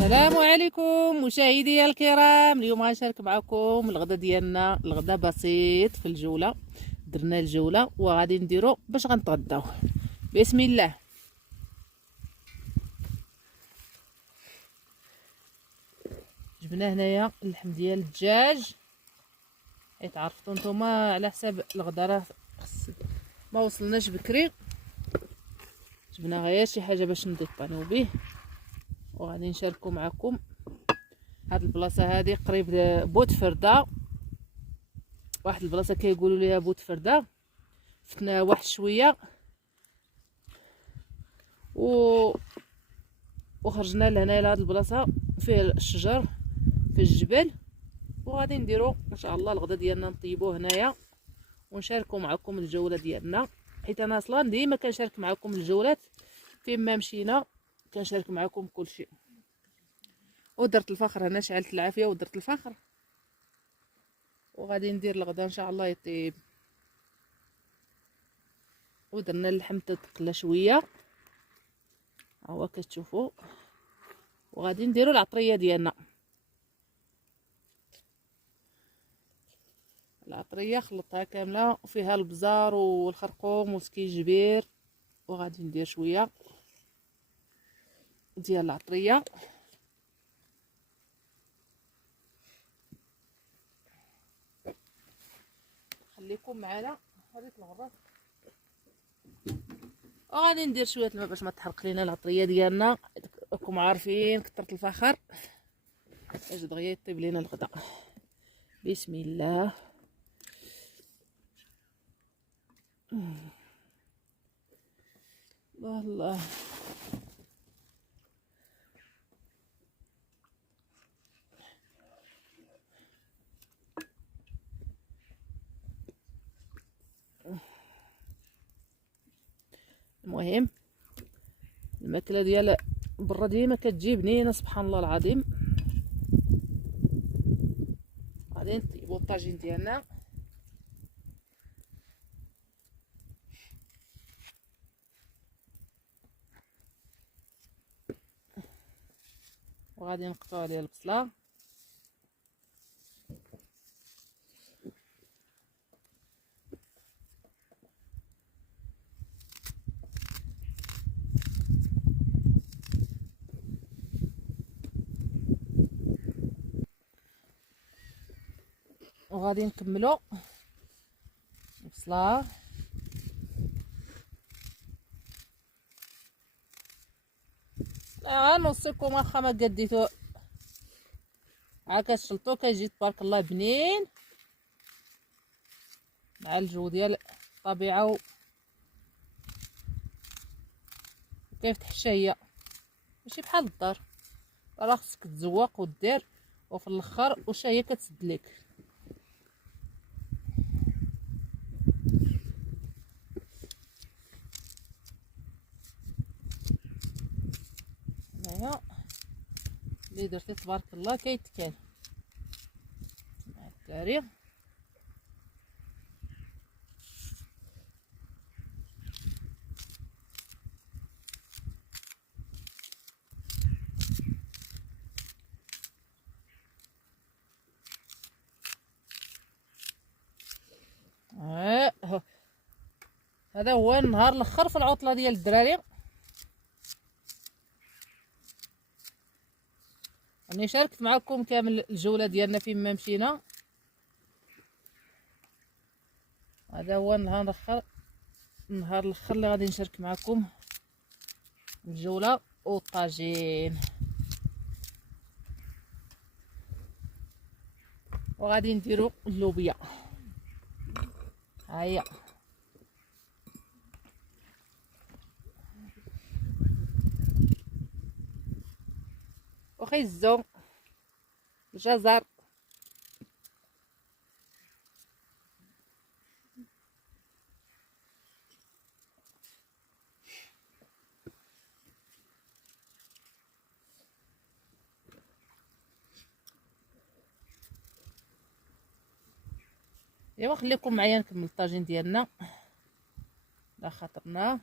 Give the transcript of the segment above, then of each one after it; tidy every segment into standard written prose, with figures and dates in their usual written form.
السلام عليكم مشاهدي الكرام. اليوم غنشارك معكم الغدا ديالنا. الغدا بسيط في الجوله، درنا الجوله وغادي نديرو باش غنتغداو. بسم الله. جبنا هنايا اللحم ديال الدجاج، حيت عرفتو نتوما على حساب الغدا راه ما وصلناش بكري، جبنا غير شي حاجه باش نضيفانيو به. وغادي نشاركو معكم هاد البلاصه هادي قريب بوتفرده، واحد البلاصه كيقولوا ليها بوتفرده. فتنا واحد شويه وخرجنا لهنا لهاد البلاصه فيه الشجر في الجبل، وغادي نديرو ان شاء الله الغدا ديالنا نطيبوه هنايا ونشاركو معكم الجوله ديالنا، حيت انا اصلا ديما كنشارك معكم الجولات فين ما مشينا، كنشارك معكم كل شيء. ودرت الفخر هنا، شعلت العافيه ودرت الفخر، وغادي ندير الغدا ان شاء الله يطيب. ودرنا اللحم تتقلى شويه، ها هو كتشوفوا. وغادي نديروا العطريه ديالنا. العطريه خلطتها كامله وفيها البزار والخرقوم والسكينجبير، وغادي ندير شويه ديال العطريه. خليكم معنا هذيك الغرات. وغادي ندير شويه الماء باش ما تحرق لينا العطريه ديالنا. راكم عارفين كثرت الفخر باش دغيا يطيب لينا الغدا. بسم الله. الله الله. المهم الماكله ديال برا ديما كتجي بنينه سبحان الله العظيم. غادي نطيبو الطاجين ديالنا. وغادي نقطعو عليه البصله، وغادي نكملو البصله. غنوصيكم واخا ما قديتو عا كتشلطو كيجي تبارك الله بنين مع الجو ديال الطبيعه وكيفتح الشهيه، ماشي بحال الدار راه خصك تزوق ودير، وفي الاخر والشهيه كتسد لك. هنايا اللي درتي تبارك الله كيتكال مع الداري. هذا هو النهار الاخر في العطله ديال الدراري. راني شاركت معكم كامل الجوله ديالنا فين ما مشينا. هذا هو النهار الاخر اللي غادي نشارك معكم الجوله والطاجين. وغادي نديرو اللوبيا. هيا وخيزو الجزر. ايوا خليكم معايا نكمل الطاجين ديالنا على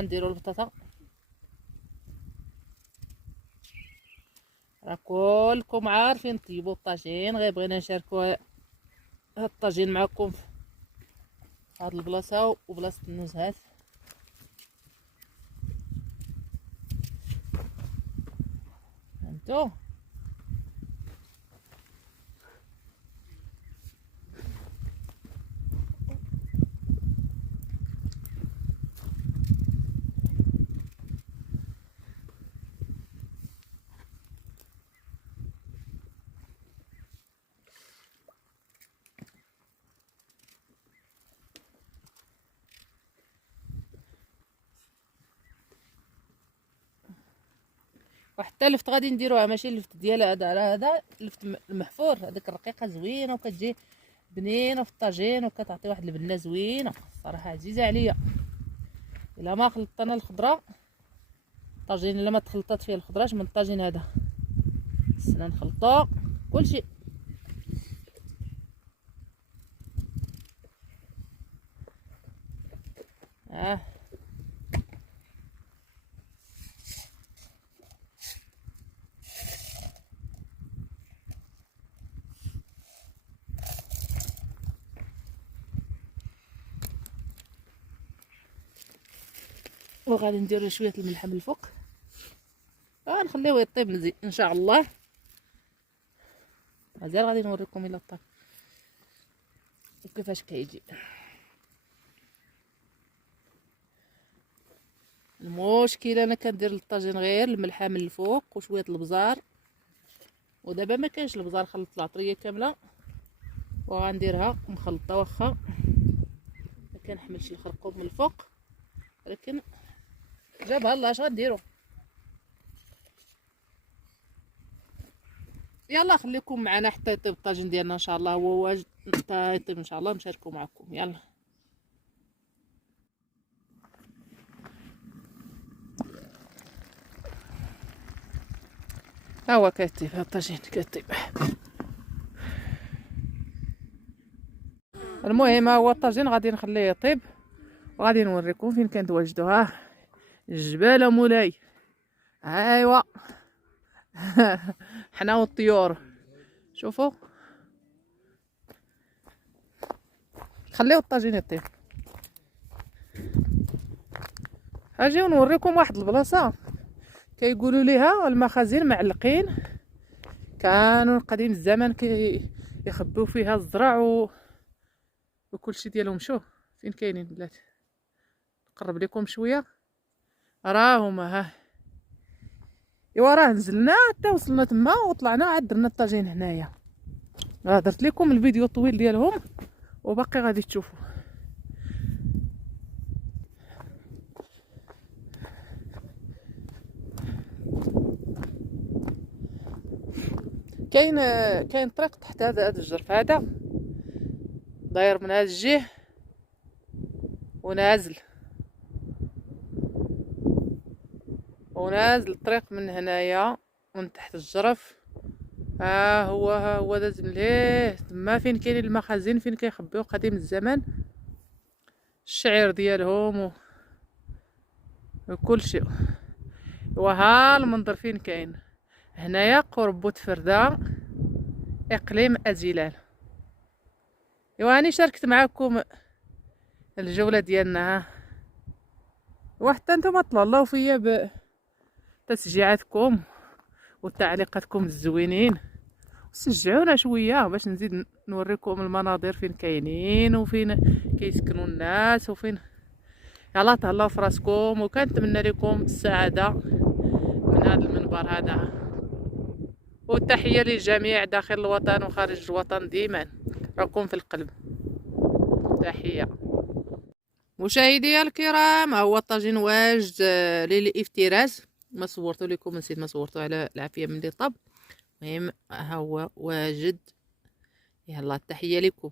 وغنديرو البطاطا. راه كلكم عارفين طيبوا الطاجين، غير بغينا نشاركوا هاد الطاجين معكم في هاد البلاصه وبلاصه النزهات. فهمتوا؟ وحتى اللفت غادي نديروها، ماشي اللفت ديال هذا اللفت المحفور، هذيك الرقيقه زوينه وكتجي بنينه في الطاجين وكتعطي واحد البنه زوينه الصراحه عزيزه عليا. الا ما خلطنا الخضره الطاجين، الا ما تخلطات فيه الخضره من الطاجين هذا، خصنا نخلطو كلشي. وغادي نديرو شويه الملح من الفوق، نخليوه يطيب مزيان ان شاء الله. مازال غادي نوريكم الى طاب وكيفاش كيجي. المشكل انا كندير للطاجين غير الملحه من الفوق وشويه البزار، ودابا ما كاينش البزار، خلطت العطريه كامله وغنديرها مخلطه، واخا ما كنحملش الخرقوم من الفوق، ولكن جابها الله اش غنديرو. يلا خليكم معنا حتى يطيب الطاجين ديالنا ان شاء الله، هو واجد حتى يطيب ان شاء الله نشاركو معكم. يلا ها هو كيطيب الطاجين كيطيب. المهم ها هو الطاجين غادي نخليه يطيب وغادي نوريكم فين كندواجدوها. الجبال مولاي، ايوا حنا والطيور. شوفوا خليو الطاجين يطيب. اجيو نوريكم واحد البلاصه كيقولوا ليها المخازن معلقين، كانوا قديم الزمان يخبوا فيها الزرع وكل شيء ديالهم. شوف فين كاينين بلاتي، نقرب لكم شويه، راهما ها. ايوا راه نزلنا حتى وصلنا تما وطلعنا عاد درنا الطاجين هنايا. درت لكم الفيديو الطويل ديالهم وباقي غادي تشوفوا. كاين طريق تحت هذا الجرف هذا داير من هذا الجهه ونازل الطريق من هنايا من تحت الجرف. ها هو داز ليه تما فين كاينين المخازن، فين كيخبيو قديم الزمان الشعير ديالهم وكل شيء. وها المنظر فين كاين هنايا قرب بوتفرده اقليم ازيلال. ايوا هاني شاركت معكم الجوله ديالنا، وحتى نتوما تطلعوا فيا بتشجيعاتكم وتعليقاتكم الزوينين، وشجعونا شويه باش نزيد نوريكم المناظر فين كاينين وفين كيسكنوا الناس وفين. يلا تهلاو في راسكم، وكنتمنى لكم السعاده من هذا المنبر هذا، والتحيه للجميع داخل الوطن وخارج الوطن. ديما راكم في القلب. تحيه مشاهدي الكرام، هو الطاجين واجد للافتراس. ما صورته لكم، نسيت ما صورته على العافيه من اللي طاب. المهم ها هو واجد. يلا التحيه لكم.